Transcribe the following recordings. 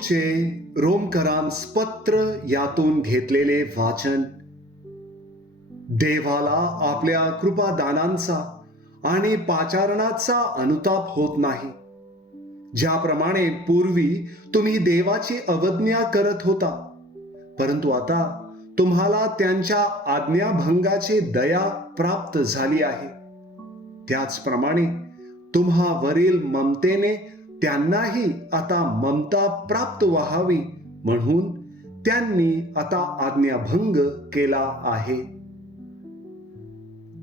प्रभूचे रोमकरांस पत्र यातून घेतलेले वाचन. देवाला आपल्या कृपादानांचा आणि पाचारणाचा अनुताप होत नाही. ज्याप्रमाणे पूर्वी तुम्ही देवाची अवज्ञा करत होता परंतु आता तुम्हाला त्यांच्या आज्ञाभंगाची दया प्राप्त झाली आहे. त्याचप्रमाणे तुम्हावरील ममतेने त्यांनाही आता ममता प्राप्त व्हावी म्हणून त्यांनी आता आज्ञाभंग केला आहे.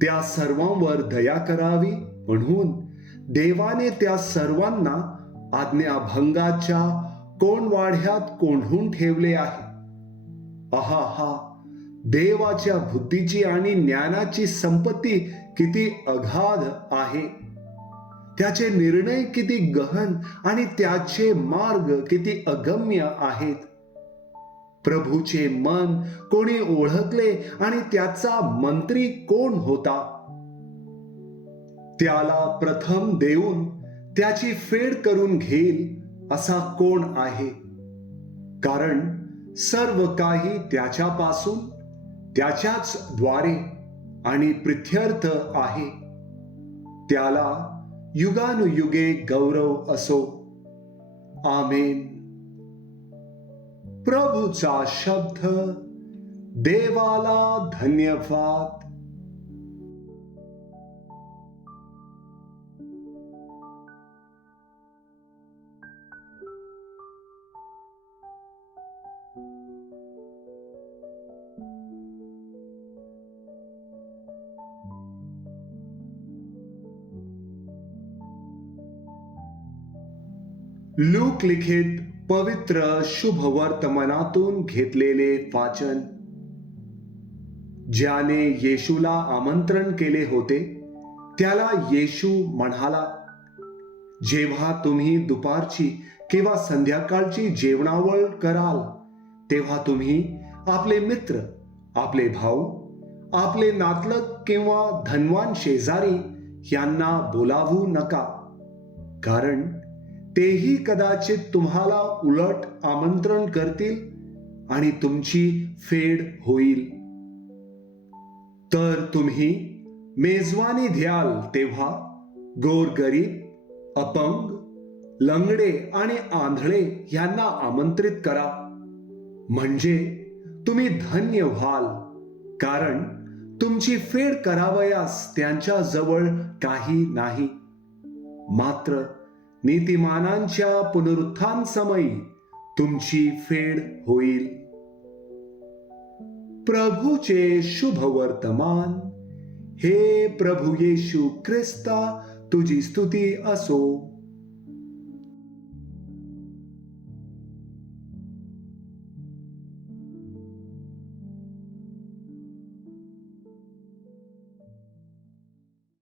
त्या सर्वांवर दया करावी म्हणून देवाने त्या सर्वांना आज्ञाभंगाच्या कोणवाढ्यात कोंढून ठेवले आहे. अहा हा देवाच्या बुद्धीची आणि ज्ञानाची संपत्ती किती अगाध आहे. त्याचे निर्णय किती गहन आणि त्याचे मार्ग किती अगम्य आहेत? प्रभूचे मन कोणी ओळखले आणि त्याचा मंत्री कोण होता? त्याला प्रथम देऊन त्याची फेड करून घेईल असा कोण आहे? कारण सर्व काही त्याच्यापासून त्याच्याच द्वारे आणि प्रित्यर्थ आहे. त्याला युगानुयुगे गौरव असो. आमेन. प्रभूचा शब्द देवाला धन्यवाद. लूक लिखित पवित्र शुभ वर्तमानातून घेतलेले वाचन. ज्याने येशूला आमंत्रण केले होते त्याला येशू म्हणाला जेव्हा तुम्ही दुपारची किंवा संध्याकाळची जेवणावळ कराल तेव्हा तुम्ही आपले मित्र आपले भाऊ आपले नातलग किंवा धनवान शेजारी यांना बोलावू नका. कारण तेही कदाचित तुम्हाला उलट आमंत्रण करतील आणि तुमची फेड होईल. तर तुम्ही मेजवानी द्याल तेव्हा गोरगरीब अपंग लंगडे आणि आंधळे यांना आमंत्रित करा. म्हणजे तुम्ही धन्य व्हाल कारण तुमची फेड करावयास त्यांच्या जवळ काही नाही. मात्र नीतिमानांच्या पुनरुत्थान समयी तुमची फेड होईल. प्रभूचे शुभ वर्तमान हे प्रभू येशू ख्रिस्ता तुझी स्तुती असो.